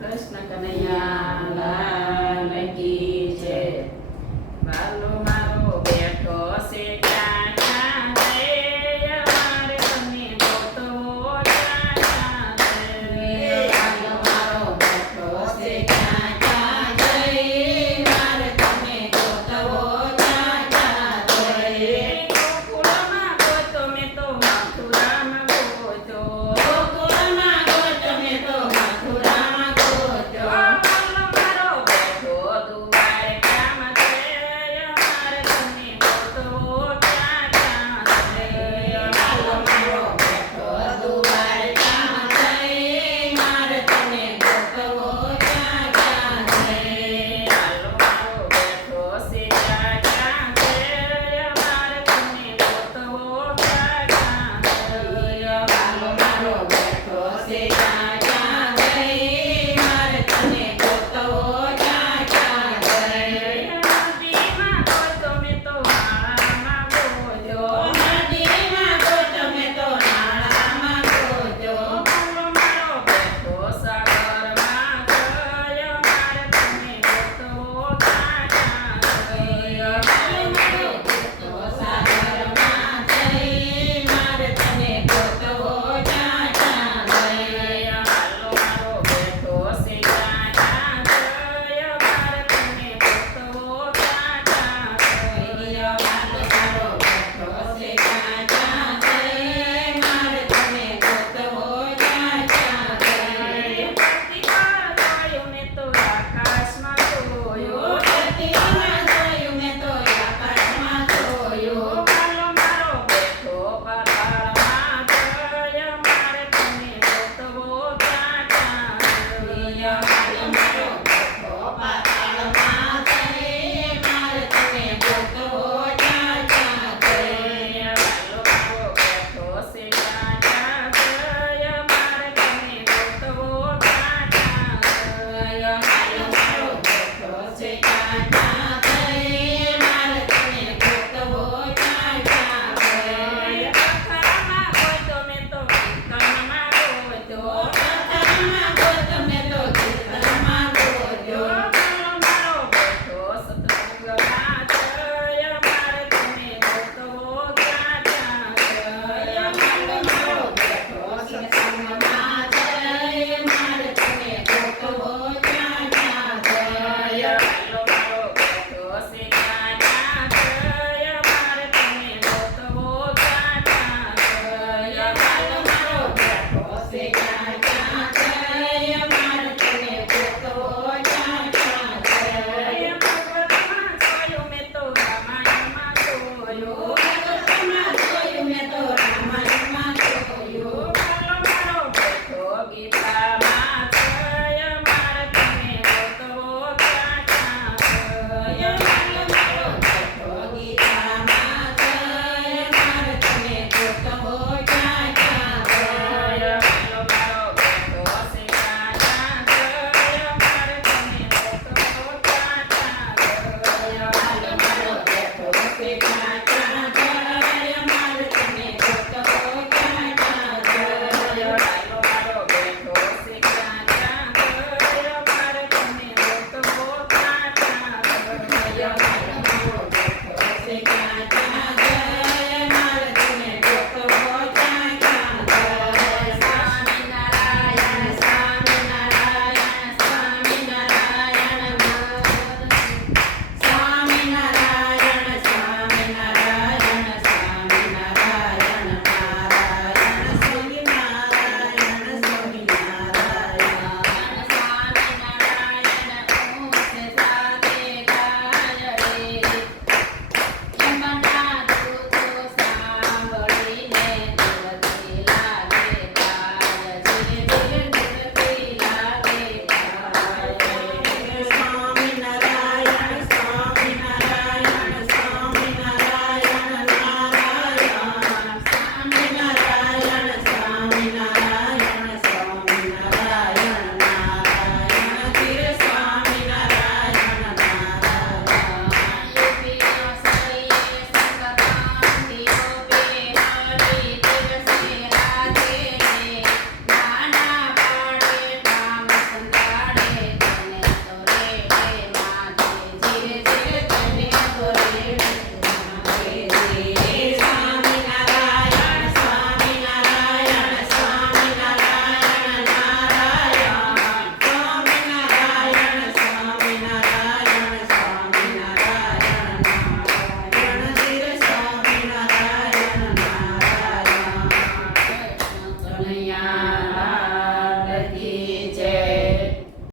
કૃષ્ણ કનૈયા લાલ કી જય. વાલો મારો બેઠો છે ક્યાં ક્યાં રે, અમારે તને ગોતવો ક્યાં ક્યાં રે. વાલો મારો બેઠો છે ક્યાં ક્યાં જઈ, મારે તને ગોતવો ક્યાં ક્યાં જઈ. ગોકુળમાં ગોતો મેં તો મથુરામાં ગોતો. ગોકુળમાં ગોતો મેં તો મથુરામાં ગોતો. વાલો મારો બેઠો દુવારે કામ છે, અમારે તને ગોતવો ક્યાં ક્યાં રે. વાલો મારો બેઠો દુવારે કામ જઈ, મારે તને ગોતવો ક્યાં ક્યાં જઈ. વાલો મારો બેઠો છે ક્યાં ક્યાં રે, અમારે તને ગોતવો ક્યાં ક્યાં રે. વાલો મારો બેઠો છે ક્યાં ક્યાં જઈ, મારે તને ગોતવો ક્યાં ક્યાં જઈ. નદીમાં ગોતો મેં તો માળામાં ગોત્યો. નદીમાં ગોતો મેં તો નાળામાં ગોતો. વાલો મારો બેઠો સાગરમાં ગયો, મારે તને ગોતવો ક્યાં ક્યાં રે. વાલો મારો બેઠો સાગરમાં જઈ, મારે તને ગોતવો ક્યાં ક્યાં જઈ. વાલો મારો બેઠો છે ક્યાં ક્યાં ગયો, મારે તને ગોતવો ક્યાં ક્યાં રે. વાલો મારો બેઠો છે ક્યાં ક્યાં જઈ, મારે તને ગોતવો ક્યાં ક્યાં જઈ. ધરતી પર જોયું મેં તો આકાશમાં જોયું. ધરતીમાં જોયું મેં તો આકાશમાં જોયું. વાલો મારો બેઠો પાતાળમાં ગયો, મારે તને ગોતવો ક્યાં ક્યાં રે.